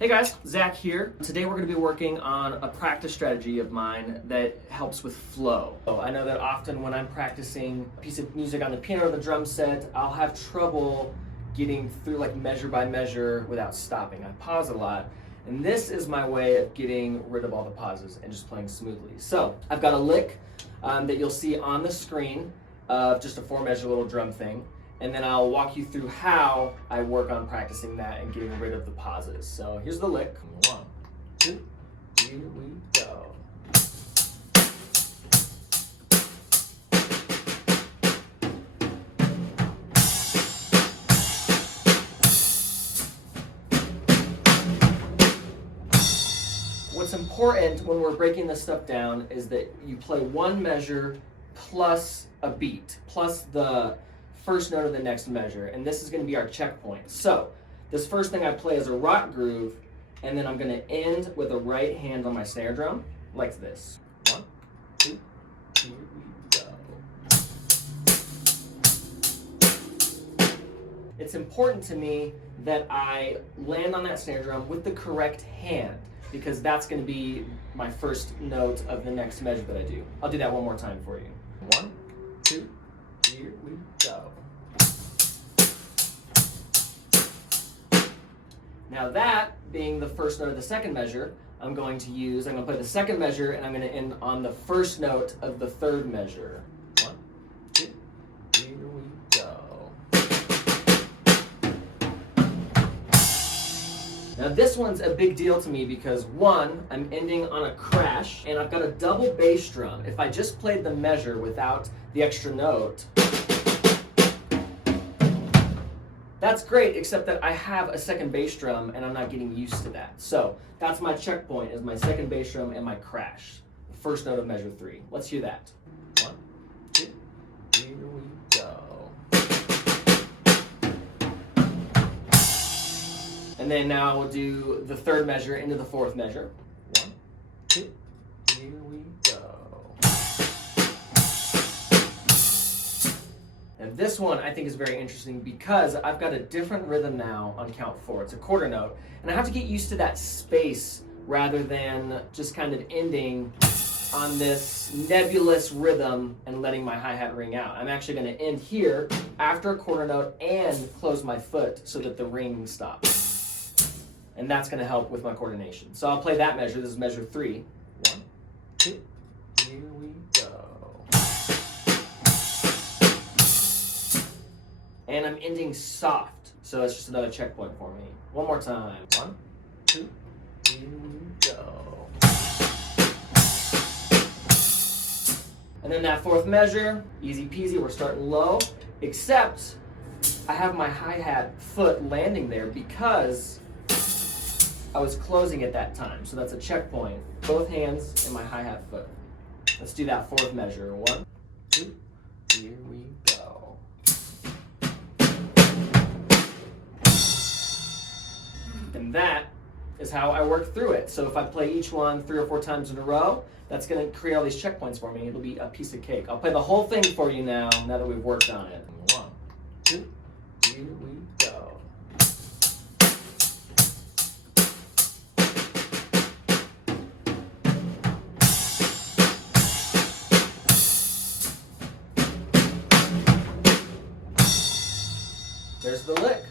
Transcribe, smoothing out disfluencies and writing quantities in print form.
Hey guys, Zack here. Today we're going to be working on a practice strategy of mine that helps with flow. So I know that often when I'm practicing a piece of music on the piano or the drum set, I'll have trouble getting through like measure by measure without stopping. I pause a lot. And this is my way of getting rid of all the pauses and just playing smoothly. So I've got a lick that you'll see on the screen of just a 4-measure little drum thing. And then I'll walk you through how I work on practicing that and getting rid of the pauses. So here's the lick. 1, 2, here we go. What's important when we're breaking this stuff down is that you play one measure plus a beat, plus the first note of the next measure, and this is going to be our checkpoint. So this first thing I play is a rock groove, and then I'm going to end with a right hand on my snare drum like this. 1, 2, here we go. It's important to me that I land on that snare drum with the correct hand, because that's going to be my first note of the next measure that I do. I'll do that one more time for you. 1, 2, here we go. Now that being the first note of the second measure, I'm going to play the second measure and I'm going to end on the first note of the third measure. 1, 2, here we go. Now this one's a big deal to me because one, I'm ending on a crash and I've got a double bass drum. If I just played the measure without the extra note, that's great, except that I have a second bass drum and I'm not getting used to that. So that's my checkpoint, is my second bass drum and my crash. The first note of measure 3. Let's hear that. 1, 2, here we go. And then now we'll do the third measure into the fourth measure. 1, 2, here we go. And this one I think is very interesting because I've got a different rhythm now on count 4. It's a quarter note, and I have to get used to that space rather than just kind of ending on this nebulous rhythm and letting my hi-hat ring out. I'm actually going to end here after a quarter note and close my foot so that the ring stops. And that's going to help with my coordination. So I'll play that measure. This is measure 3. 1, 2, here we go. And I'm ending soft, so it's just another checkpoint for me. One more time. 1, 2, here we go. And then that fourth measure, easy peasy, we're starting low, except I have my hi-hat foot landing there because I was closing at that time, so that's a checkpoint. Both hands and my hi-hat foot. Let's do that fourth measure. 1, 2, here we go. And that is how I work through it. So if I play each one 3 or 4 times in a row, that's going to create all these checkpoints for me. It'll be a piece of cake. I'll play the whole thing for you now that we've worked on it. 1, 2, here we go. There's the lick.